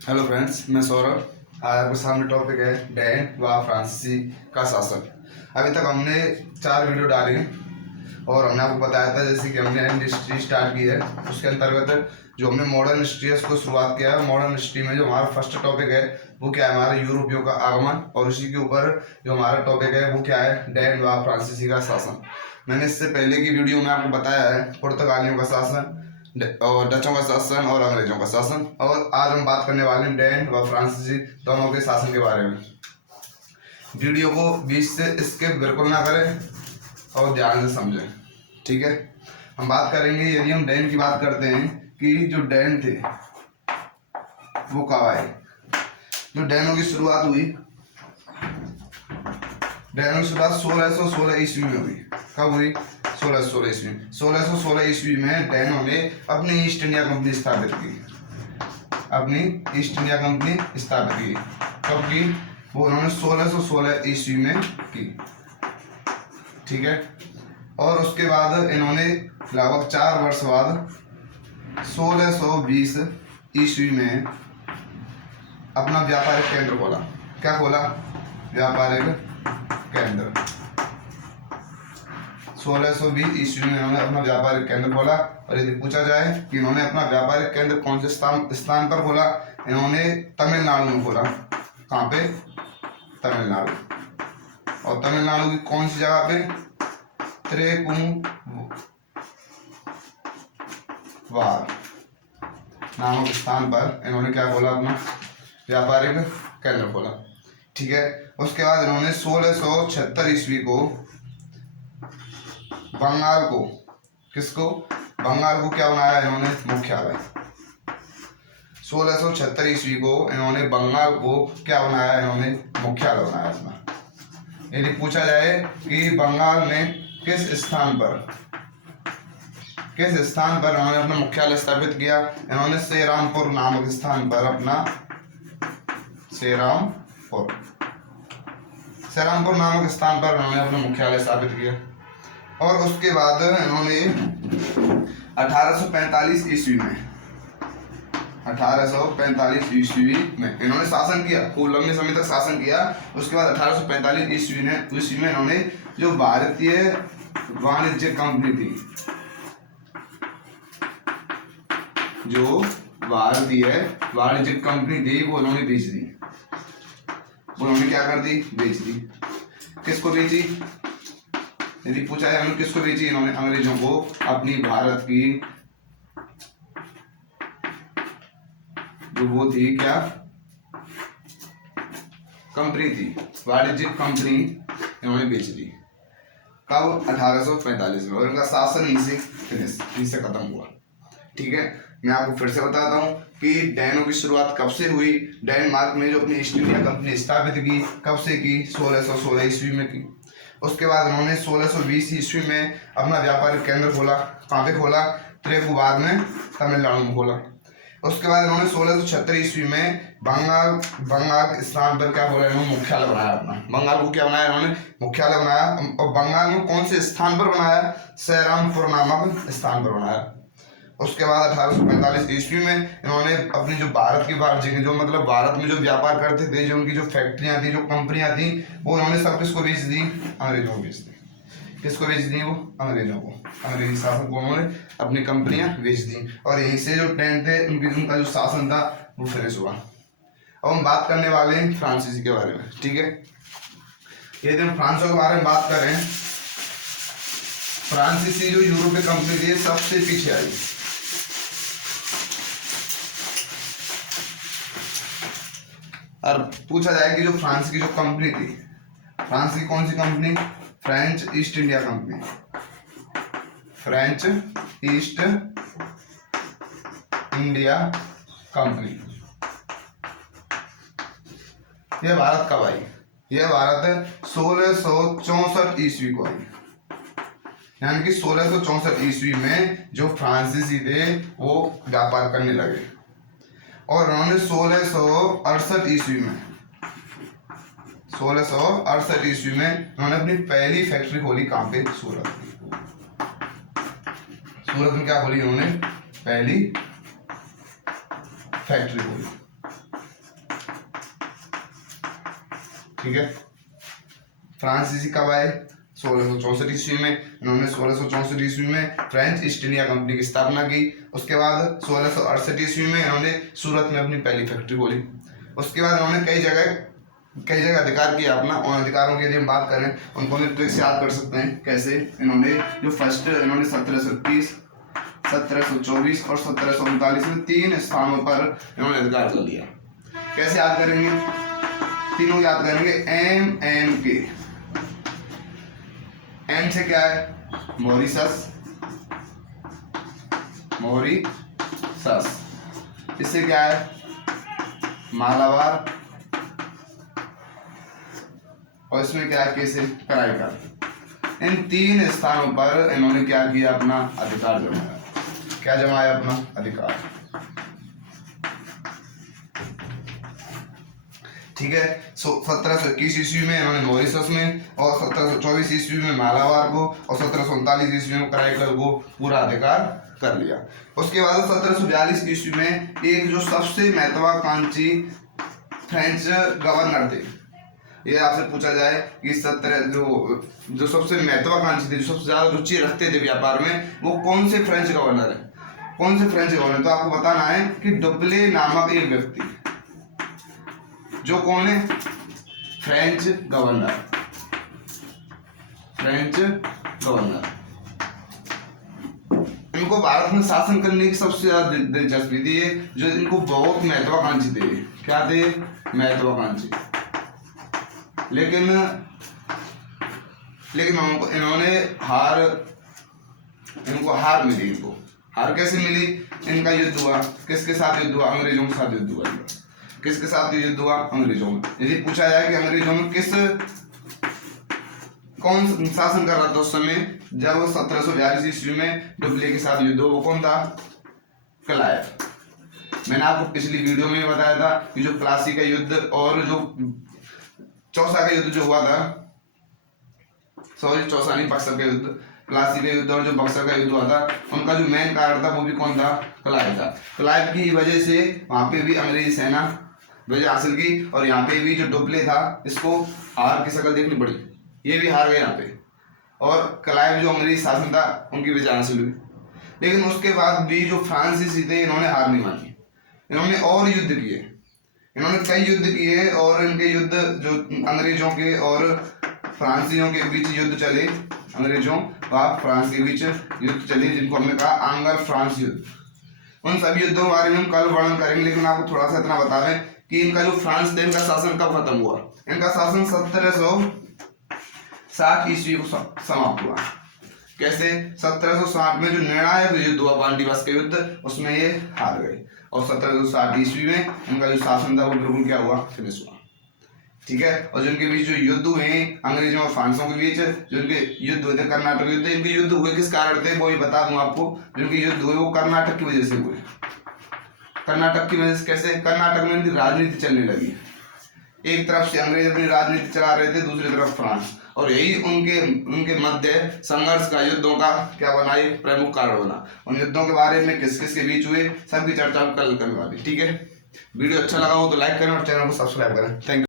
Hello friends, मैं सौरभ। आज आपके सामने टॉपिक है डैन व फ्रांसीसी का शासन। अभी तक हमने 4 वीडियो डाली हैं और हमने आपको बताया था जैसे कि हमने हिस्ट्री स्टार्ट की है। उसके अंतर्गत जो हमने मॉडर्न हिस्ट्री है उसको शुरुआत किया है। मॉडर्न हिस्ट्री में जो हमारा फर्स्ट टॉपिक है वो क्या है, हमारे यूरोपियों का आगमन, और उसी के ऊपर जो हमारा टॉपिक है वो क्या है, डैन व फ्रांसीसी का शासन। मैंने इससे पहले की वीडियो में आपको बताया है पुर्तगालियों का शासन और डचों का शासन और अंग्रेजों का शासन, और आज हम बात करने वाले हैं डैन व फ्रांसीसी दोनों के शासन के बारे में। वीडियो को बीच से स्किप बिल्कुल ना करें और ध्यान से समझें, ठीक है। हम बात करेंगे, यदि हम डैन की बात करते हैं कि जो डैन थे वो कब आए। जो डैनों की शुरुआत हुई, डैनों की शुरुआत 1616 ईस्वी में हुई। कब हुई? 1616 ईस्वी। 1616 ईस्वी में डैनों ने अपनी ईस्ट इंडिया कंपनी स्थापित की। अपनी ईस्ट इंडिया कंपनी स्थापित की कब की? वो उन्होंने 1616 ईस्वी में की, ठीक है। और उसके बाद इन्होंने लगभग 4 वर्ष बाद 1620 ईस्वी में अपना व्यापारिक केंद्र खोला। क्या खोला? व्यापारिक केंद्र। 1620 ईस्वी में इन्होंने अपना व्यापारिक केंद्र खोला। और यदि पूछा जाए कि इन्होंने अपना व्यापारिक केंद्र कौन से स्थान पर खोला, इन्होंने तमिलनाडु में खोला। कहाँ पे? तमिलनाडु। और तमिलनाडु की कौन सी जगह पे? त्रिपुंवार नामक स्थान पर इन्होंने क्या खोला? अपना व्यापारिक केंद्र खोला, ठीक है। उसके बाद इन्होंने 1676 ईस्वी को बंगाल को, किसको? बंगाल को क्या बनाया इन्होंने? मुख्यालय। 1676 ईस्वी को इन्होंने बंगाल को क्या बनाया? इन्होंने मुख्यालय बनाया अपना। यदि पूछा जाए कि बंगाल में किस स्थान पर इन्होंने अपना मुख्यालय स्थापित किया, इन्होंने श्रीरामपुर नामक स्थान पर अपना श्रीरामपुर नामक स्थान पर इन्होंने अपना मुख्यालय स्थापित किया। और उसके बाद इन्होंने 1845 ईस्वी में इन्होंने शासन किया, खूब लंबे समय तक शासन किया। उसके बाद 1845 ईस्वी में इन्होंने जो भारतीय वाणिज्य कंपनी थी, जो भारतीय वाणिज्य कंपनी थी वो उन्होंने बेच दी। उन्होंने क्या कर दी? बेच दी। किसको बेची? यदि पूछा जाए उन्होंने किसको बेची, इन्होंने अंग्रेजों को अपनी भारत की जो वो थी क्या कंपनी थी, वाणिज्यिक कंपनी, इन्होंने बेच दी। कब? 1845 में। और इनका शासन यहीं से खत्म हुआ, ठीक है। मैं आपको फिर से बताता हूँ कि डैनों की शुरुआत कब से हुई। डेनमार्क ने जो अपनी ईस्ट इंडिया कंपनी स्थापित की, कब से की? 1616 ईस्वी में की। उसके बाद उन्होंने 1620 ईस्वी में अपना व्यापारिक केंद्र खोला। कहाँ पे खोला? त्रिपुवार में, तमिलनाडु में खोला। उसके बाद इन्होंने 1676 ईस्वी में बंगाल के स्थान पर क्या बोला? इन्होंने मुख्यालय बनाया अपना। बंगाल को क्या बनाया इन्होंने? मुख्यालय बनाया। और बंगाल में कौन से स्थान पर बनाया? श्रीरामपुर नामक स्थान पर बनाया। उसके बाद 1845 ईस्वी में इन्होंने अपनी जो भारत की वाणिज्य, जो मतलब भारत में जो व्यापार करते थे, जो उनकी जो फैक्ट्रियां थी, जो कंपनियां थी, वो इन्होंने सब किसको बेच दी? अंग्रेजों को बेच दी। किसको बेच दी? वो अंग्रेजों को। अंग्रेजी शासन को उन्होंने अपनी कंपनियां बेच दी। और यहीं से जो डैन थे उनका जो शासन था वो फिनिश हुआ। अब हम बात करने वाले हैं फ्रांसीसी के बारे में, ठीक है। यदि हम फ्रांस के बारे में बात करें, फ्रांसीसी जो यूरोपीय कंपनी थी सबसे पीछे आई। और पूछा जाए कि जो फ्रांस की जो कंपनी थी, फ्रांस की कौन सी company? French East India company. French East India company. यह भारत कब आई? यह भारत 1664 ईस्वी को आई। यानी कि 1664 ईस्वी में जो फ्रांसीसी थे वो व्यापार करने लगे। और उन्होंने 1668 ईस्वी में उन्होंने अपनी पहली फैक्ट्री खोली। कहाँ पे? सूरत में क्या खोली उन्होंने? पहली फैक्ट्री खोली। ठीक है। फ्रांसीसी कब आए? 1664 ईस्वी में। इन्होंने 1664 ईस्वी में फ्रेंच ईस्ट इंडिया कंपनी की स्थापना की। उसके बाद 1668 ईस्वी में इन्होंने सूरत में अपनी पहली फैक्ट्री खोली। उसके बाद इन्होंने कई जगह अधिकार किया अपना। उन अधिकारों की यदि हम बात करें, उनको हम ट्रिक से याद कर सकते हैं। कैसे? इन्होंने जो फर्स्ट इन्होंने 1730, 1724 और 1739 में 3 स्थानों पर इन्होंने अधिकार कर लिया। कैसे याद करेंगे? तीनों याद करेंगे। एम के। एम से क्या है? मॉरिशस। इससे क्या है? मालाबार। और इसमें क्या है? कैसे? कराईकल। इन 3 स्थानों पर इन्होंने क्या किया? अपना अधिकार जमाया। क्या जमाया? अपना अधिकार। ठीक है। 1721 ईस्वी में इन्होंने मॉरिशस में, और 1724 ईस्वी में मालाबार को, और 1739 ईस्वी में कराईकल को पूरा अधिकार कर लिया। उसके बाद 1742 ईस्वी में एक जो सबसे महत्वाकांक्षी फ्रेंच गवर्नर थे, ये आपसे पूछा जाए कि जो सबसे महत्वाकांक्षी थे, जो सबसे ज्यादा रुचि रखते थे व्यापार में, वो कौन से फ्रेंच गवर्नर है? कौन से फ्रेंच गवर्नर? तो आपको बताना है कि डुप्ले नामक एक व्यक्ति। जो कौन है? French governor. इनको भारत में शासन करने की सबसे ज्यादा दिलचस्पी थी। जो इनको बहुत महत्वाकांक्षी थे। क्या थे? महत्वाकांक्षी। लेकिन इन्होंने इनको हार मिली। इनको हार कैसे मिली? इनका युद्ध हुआ। किसके साथ युद्ध हुआ? अंग्रेजों के साथ युद्ध हुआ। किसके साथ युद्ध हुआ? अंग्रेजों में। यदि पूछा जाए कि अंग्रेजों में कौन शासन कर रहा था उस समय, जब 1742 ईस्वी में डुप्ले के साथ युद्ध हुआ, वो कौन था? क्लाइव। मैंने आपको पिछली वीडियो में बताया था कि जो प्लासी का युद्ध और जो चौसा का युद्ध जो हुआ था, चौसा नहीं, बक्सर का युद्ध, प्लासी का युद्ध और जो बक्सर का युद्ध हुआ था, उनका जो मेन कारण था वो भी कौन था? क्लाइव था। क्लाइव की वजह से वहां पे भी अंग्रेजी सेना विजय हासिल की, और यहाँ पे भी जो डुप्ले था, इसको हार की शक्ल देखनी पड़ी। ये भी हार गए यहाँ पे, और क्लाइव जो अंग्रेजी शासन था उनकी विजय हासिल हुई। लेकिन उसके बाद भी जो फ्रांसीसी थे, इन्होंने हार नहीं मानी। इन्होंने और युद्ध किए। इन्होंने कई युद्ध किए, और इनके युद्ध जो अंग्रेजों के और फ्रांसीसियों के बीच युद्ध चले, अंग्रेजों व फ्रांस के बीच युद्ध चले, जिनको हमने कहा आंग्ल फ्रांस युद्ध। उन सभी युद्धों के बारे में हम कल वर्णन करेंगे, लेकिन आपको थोड़ा सा इतना बता दें कि इनका जो फ्रांस थे, इनका शासन कब खत्म हुआ? इनका शासन 1760 ईस्वी को समाप्त हुआ। कैसे? 1760 में जो निर्णायक युद्ध हुआ, बांडीवास का युद्ध, उसमें ये हार गए, और 1760 ईस्वी में इनका जो शासन था वो बिल्कुल क्या हुआ? फिनिश हुआ। ठीक है। और जिनके बीच जो युद्ध हुए अंग्रेजों और फ्रांसों के बीच, जो इनके युद्ध हुए थे, कर्नाटक युद्ध, इनके युद्ध हुए किस कारण थे वो भी बता दूं आपको। जिनके युद्ध हुए वो कर्नाटक की वजह से हुए। कर्नाटक की वजह से कैसे? कर्नाटक में इनकी राजनीति चलने लगी। एक तरफ से अंग्रेज अपनी राजनीति चला रहे थे, दूसरी तरफ फ्रांस, और यही उनके मध्य संघर्ष का, युद्धों का क्या बना? एक प्रमुख कारण बना। उन युद्धों के बारे में किस किस के बीच हुए, सबकी चर्चा कल करने वाली। ठीक है। वीडियो अच्छा लगा हो तो लाइक करें और चैनल को सब्सक्राइब करें। Thank you.